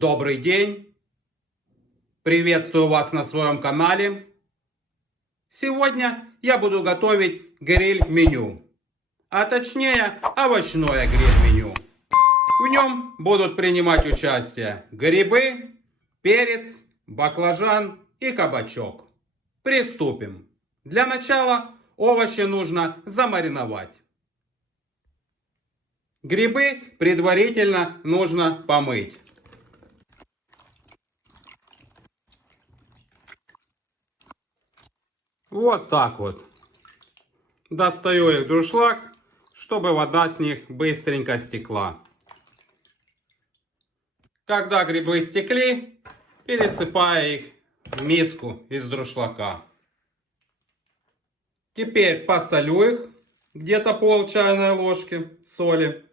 Добрый день! Приветствую вас на своем канале. Сегодня я буду готовить гриль-меню, а точнее овощное гриль-меню. В нем будут принимать участие грибы, перец, баклажан и кабачок. Приступим. Для начала овощи нужно замариновать. Грибы предварительно нужно помыть. Вот так вот. Достаю их в дуршлаг, чтобы вода с них быстренько стекла. Когда грибы стекли, пересыпаю их в миску из дуршлака. Теперь посолю их, где-то пол чайной ложки соли.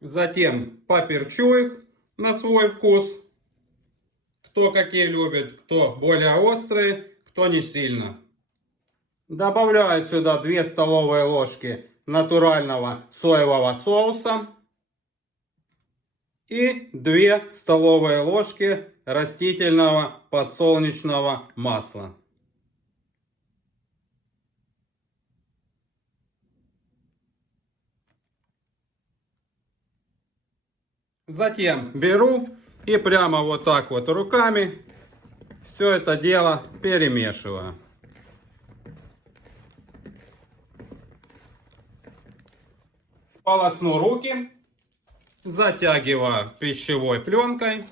Затем поперчу их на свой вкус. Кто какие любит, кто более острые, кто не сильно. Добавляю сюда 2 столовые ложки натурального соевого соуса и 2 столовые ложки растительного подсолнечного масла. Затем беру и прямо вот так вот руками все это дело перемешиваю. Сполосну руки, затягиваю пищевой пленкой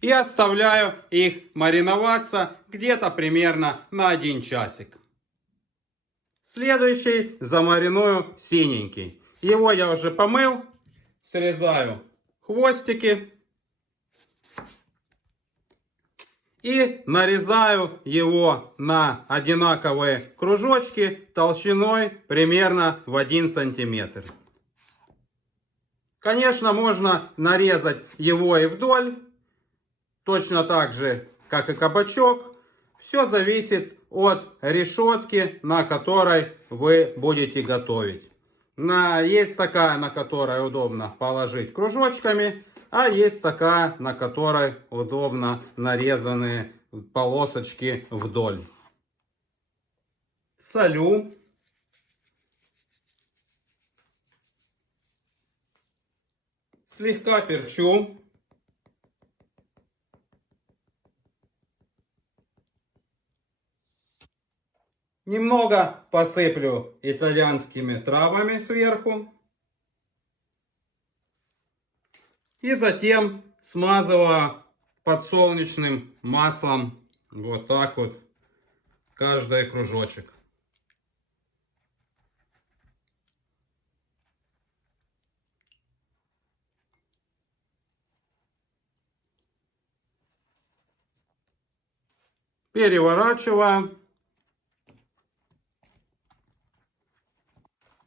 и оставляю их мариноваться где-то примерно на 1 часик. Следующий замариную синенький. Его я уже помыл, срезаю хвостики и нарезаю его на одинаковые кружочки толщиной примерно в 1 сантиметр. Конечно, можно нарезать его и вдоль, точно так же, как и кабачок. Все зависит от решетки, на которой вы будете готовить. Есть такая, на которой удобно положить кружочками, а есть такая, на которой удобно нарезанные полосочки вдоль. Солю. Слегка перчу. Немного посыплю итальянскими травами сверху. И затем смазываю подсолнечным маслом вот так вот каждый кружочек. Переворачиваю.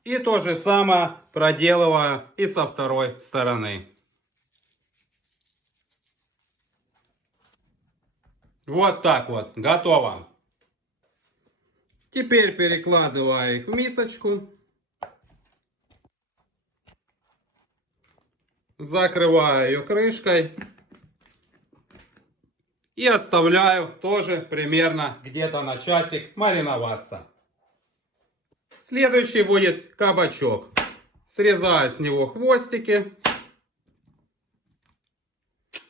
И то же самое проделываю и со второй стороны. Вот так вот, готово. Теперь перекладываю их в мисочку. Закрываю ее крышкой. И оставляю тоже примерно где-то на часик мариноваться. Следующий будет кабачок. Срезаю с него хвостики.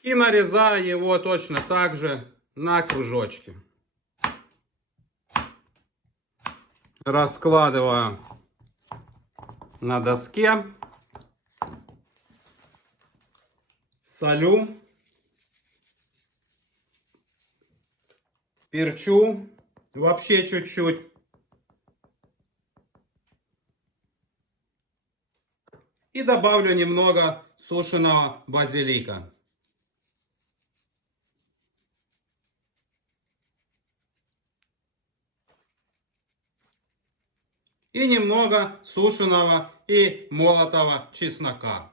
И нарезаю его точно так же на кружочки. Раскладываю на доске. Солю. Перчу. Вообще чуть-чуть. И добавлю немного сушеного базилика. И немного сушеного и молотого чеснока.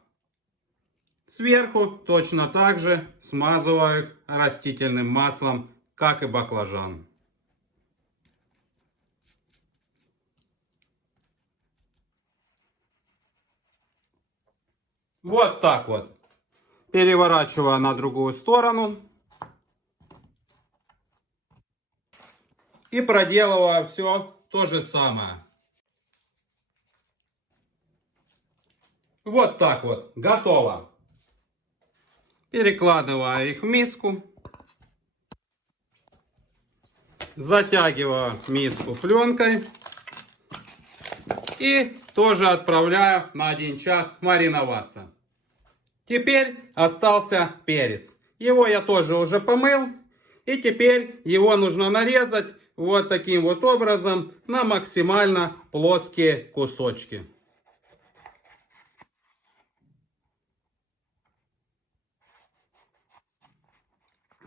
Сверху точно так же смазываю их растительным маслом, как и баклажан. Вот так вот. Переворачиваю на другую сторону. И проделываю все то же самое. Вот так вот. Готово. Перекладываю их в миску. Затягиваю миску пленкой. И тоже отправляю на 1 час мариноваться. Теперь остался перец. Его я тоже уже помыл. И теперь его нужно нарезать вот таким вот образом на максимально плоские кусочки.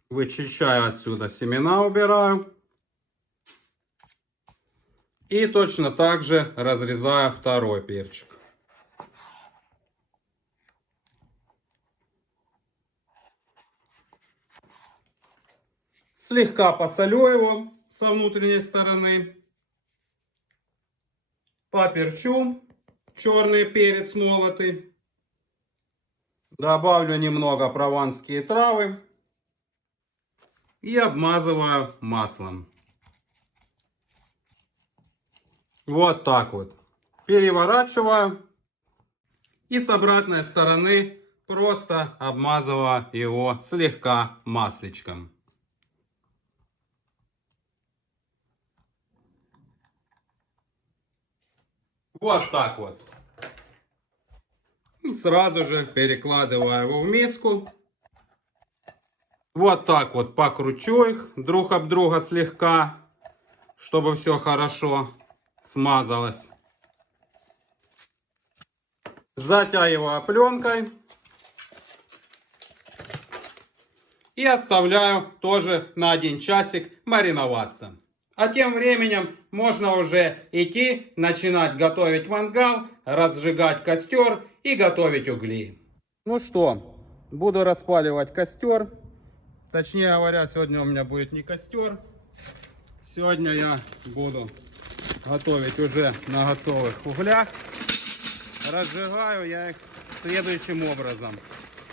Вычищаю отсюда семена, убираю. И точно так же разрезаю второй перчик. Слегка посолю его со внутренней стороны. Поперчу черный перец молотый. Добавлю немного прованские травы. И обмазываю маслом. Вот так вот. Переворачиваю. И с обратной стороны просто обмазываю его слегка масличком. Вот так вот. И сразу же перекладываю его в миску. Вот так вот покручу их друг об друга слегка, чтобы все хорошо смазалось. Затягиваю пленкой. И оставляю тоже на 1 часик мариноваться. А тем временем можно уже идти, начинать готовить мангал, разжигать костер и готовить угли. Ну что, буду распаливать костер. Точнее говоря, сегодня у меня будет не костер. Сегодня я буду готовить уже на готовых углях. Разжигаю я их следующим образом.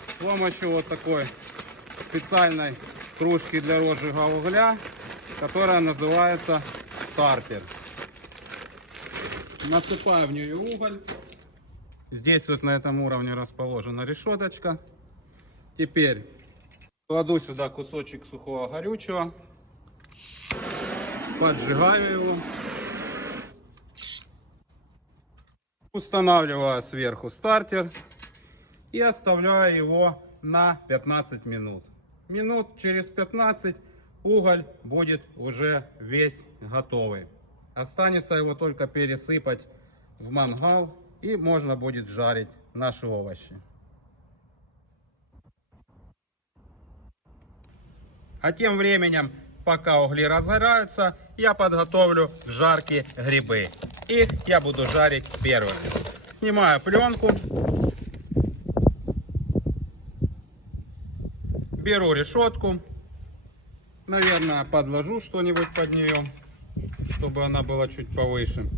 С помощью вот такой специальной кружки для розжига угля, которая называется стартер. Насыпаю в нее уголь. Здесь вот на этом уровне расположена решеточка. Теперь кладу сюда кусочек сухого горючего. Поджигаю его. Устанавливаю сверху стартер. И оставляю его на 15 минут. Минут через 15 уголь будет уже весь готовый. Останется его только пересыпать в мангал, и можно будет жарить наши овощи. А тем временем, пока угли разгораются, я подготовлю к жарке грибы. Их я буду жарить первыми. Снимаю пленку. Беру решетку. Наверное, подложу что-нибудь под нее, чтобы она была чуть повыше.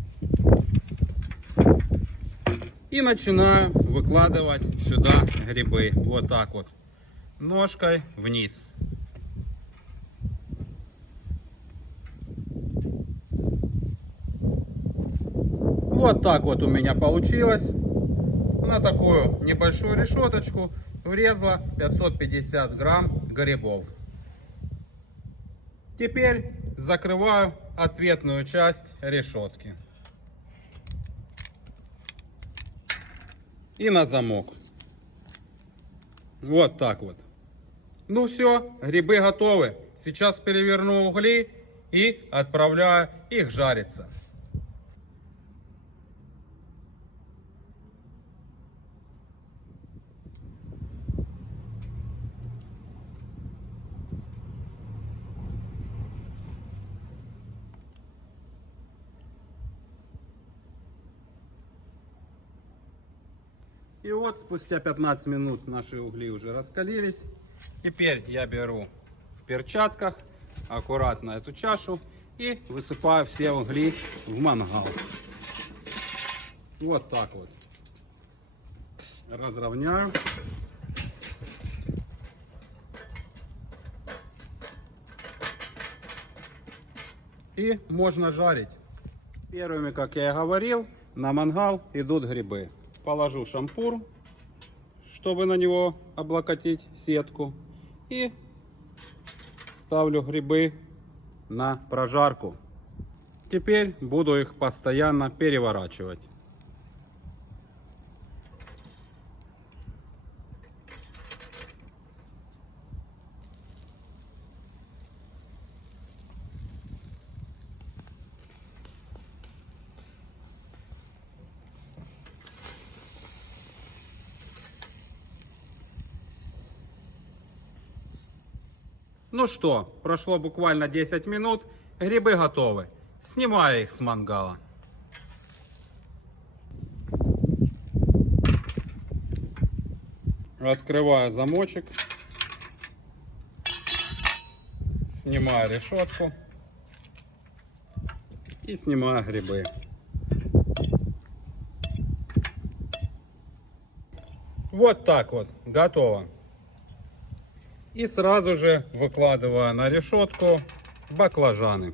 И начинаю выкладывать сюда грибы. Вот так вот. Ножкой вниз. Вот так вот у меня получилось. На такую небольшую решеточку влезло 550 грамм грибов. Теперь закрываю ответную часть решетки. И на замок. Вот так вот. Ну все, грибы готовы. Сейчас переверну угли и отправляю их жариться. И вот спустя 15 минут наши угли уже раскалились. Теперь я беру в перчатках аккуратно эту чашу и высыпаю все угли в мангал. Вот так вот. Разровняю. И можно жарить. Первыми, как я и говорил, на мангал идут грибы. Положу шампур, чтобы на него облокотить сетку. И ставлю грибы на прожарку. Теперь буду их постоянно переворачивать. Ну что, прошло буквально 10 минут, грибы готовы. Снимаю их с мангала. Открываю замочек. Снимаю решетку. И снимаю грибы. Вот так вот, готово. И сразу же выкладываю на решетку баклажаны.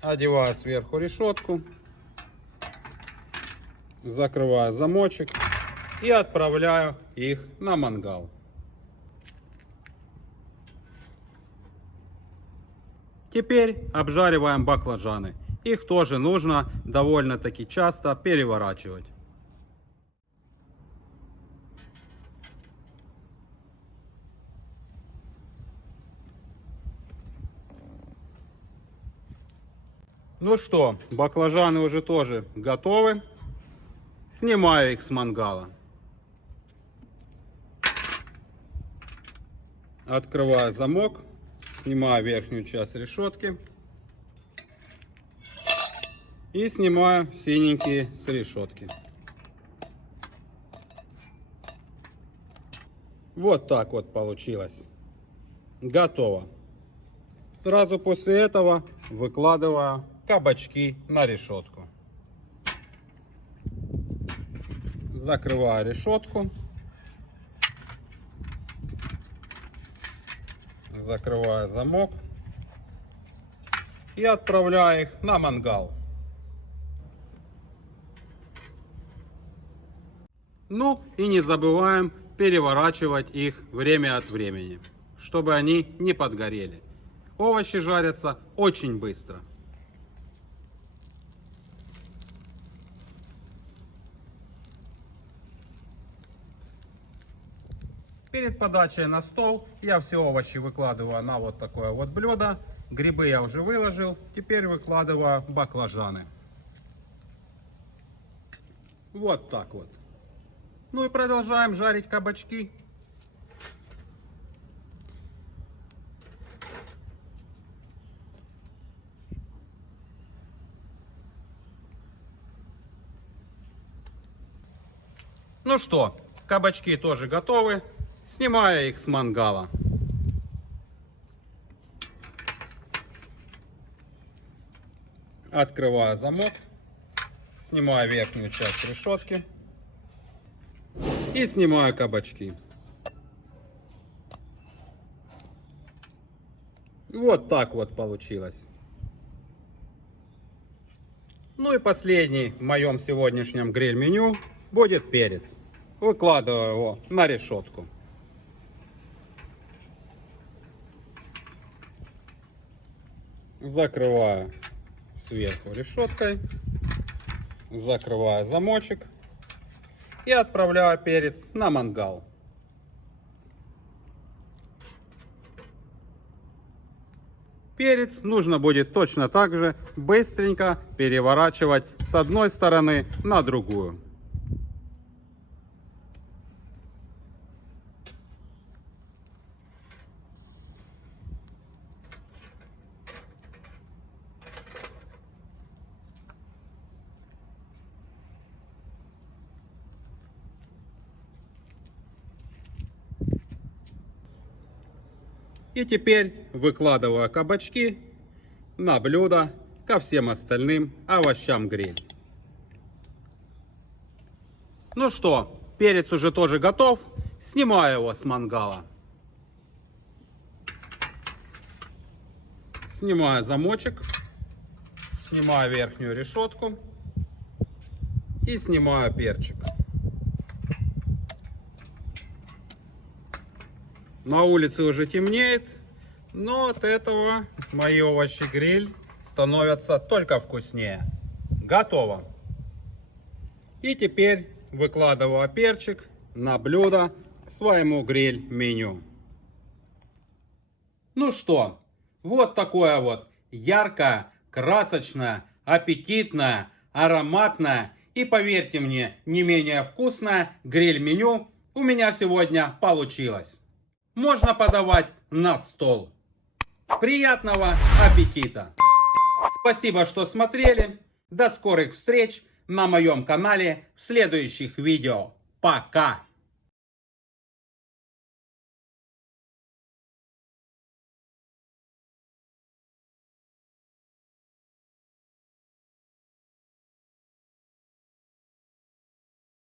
Одеваю сверху решетку. Закрываю замочек. И отправляю их на мангал. Теперь обжариваем баклажаны. Их тоже нужно довольно-таки часто переворачивать. Ну что, баклажаны уже тоже готовы. Снимаю их с мангала. Открываю замок. Снимаю верхнюю часть решетки. И снимаю синенькие с решетки. Вот так вот получилось. Готово. Сразу после этого выкладываю кабачки на решетку. Закрываю решетку. Закрываю замок. И отправляю их на мангал. Ну и не забываем переворачивать их время от времени, чтобы они не подгорели. Овощи жарятся очень быстро. Перед подачей на стол я все овощи выкладываю на вот такое вот блюдо. Грибы я уже выложил. Теперь выкладываю баклажаны. Вот так вот. Ну и продолжаем жарить кабачки. Ну что, кабачки тоже готовы. Снимаю их с мангала. Открываю замок. Снимаю верхнюю часть решетки. И снимаю кабачки. Вот так вот получилось. Ну и последний в моем сегодняшнем гриль-меню будет перец. Выкладываю его на решетку. Закрываю сверху решеткой. Закрываю замочек. И отправляю перец на мангал. Перец нужно будет точно так же быстренько переворачивать с одной стороны на другую. И теперь выкладываю кабачки на блюдо ко всем остальным овощам гриль. Ну что, перец уже тоже готов. Снимаю его с мангала. Снимаю замочек. Снимаю верхнюю решетку. И снимаю перчик. На улице уже темнеет. Но от этого мои овощи-гриль становятся только вкуснее. Готово. И теперь выкладываю перчик на блюдо к своему гриль-меню. Ну что, вот такое вот яркое, красочное, аппетитное, ароматное и, поверьте мне, не менее вкусное гриль-меню у меня сегодня получилось. Можно подавать на стол. Приятного аппетита! Спасибо, что смотрели. До скорых встреч на моем канале в следующих видео. Пока!